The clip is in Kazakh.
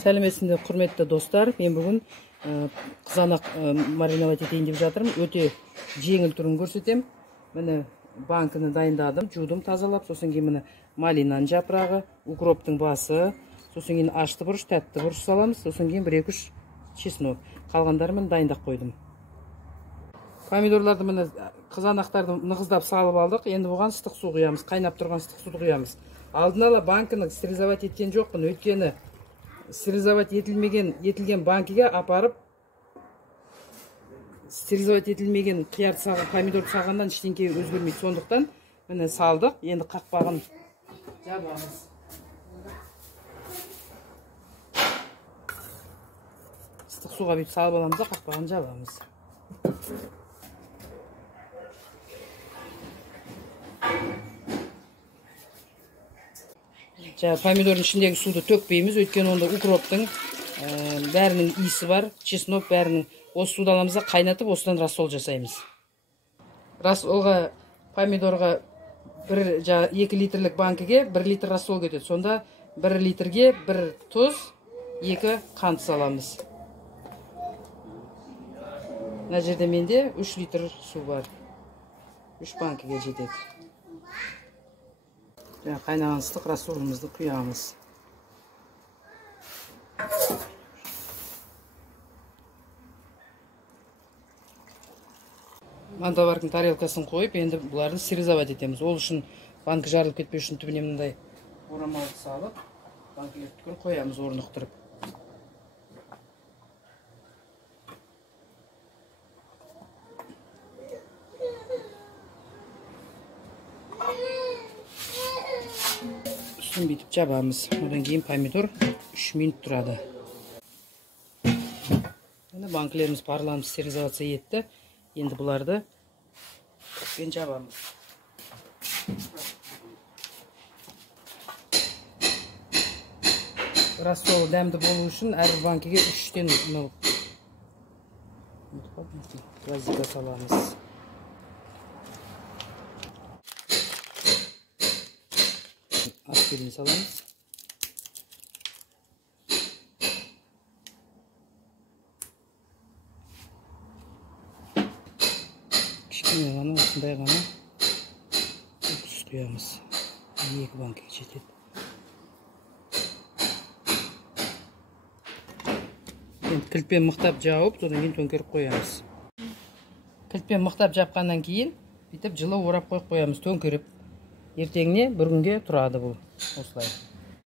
Сәлеметсіңдер, құрметті достар. Мен бүгін қызанақ мариновать етейін деп жатырмын. Өте жеңіл түрін көрсетем. Міне банкіні дайындадым, жудым, тазалап. Сосын кейін міне малинаның жапырағы, укроптың басы, сосын кейін ашты бұрыш, тәтті бұрыш саламыз. Сосын кейін 1-2 чеснок. Қалғандарын міне дайындап қойдым. Помидорларды міне қызанақтарды нығыздап салып алдық. Енді бұған ыстық су құямыз, қайнап тұрған ыстық суды құямыз. Алдын ала банкіні стерилизовать еткен жоқпын, өйткені стерилизовать етілген банкіге апарып стерилизовать етілмеген қиярды саған, помидорды сағаннан ештеңке өзгермейді. Сондықтан міне салдық. Енді қақпағын жабамыз. Ыстық суға бүйтіп салып аламыз да қақпағын жабамыз. Помидордың ішіндегі суды төкпейміз, өйткені онда укроптың бәрінің иісі бар, чеснок бәрінің. Осы суды аламыз да қайнатып, осыдан рассол жасаймыз. Рассолға, помидорға 2 литрлік банкіге 1 литр рассол кетеді. Сонда 1 литрге 1 тұз, 2 қант саламыз. Мына жерде менде 3 литр су бар. 3 банкіге жетеді. Қайнаған ыстық рассолымызды құямыз. Мантоваркың тарелкасын қойып, енді бұларды стерилизовать етеміз. Ол үшін банкі жарылып кетпеу үшін түбіне мындай орамалды салып, банкілерді түгел қоямыз орнықтырып. Үстін бүйтіп жабамыз. Одан кейін помидор 3 минут тұрады. Банкілеріміз парламыз стерилизация етті. Енді бұларды көппен жабамыз. Рассол дәмді болу үшін әрбір банкіге 3-тен гвоздика саламыз. Аспирин саламыз. Кішкене ғана, осындай ғана тұз құямыз. 2 банкіге жетеді. Енді кілтпен мықтап жауып, содан кейін төңкеріп қоямыз. Кілтпен мықтап жапқаннан кейін бүйтіп жылы орап қойып қоямыз, төңкеріп. Ертеңіне бір күнге тұрады бұл осылай.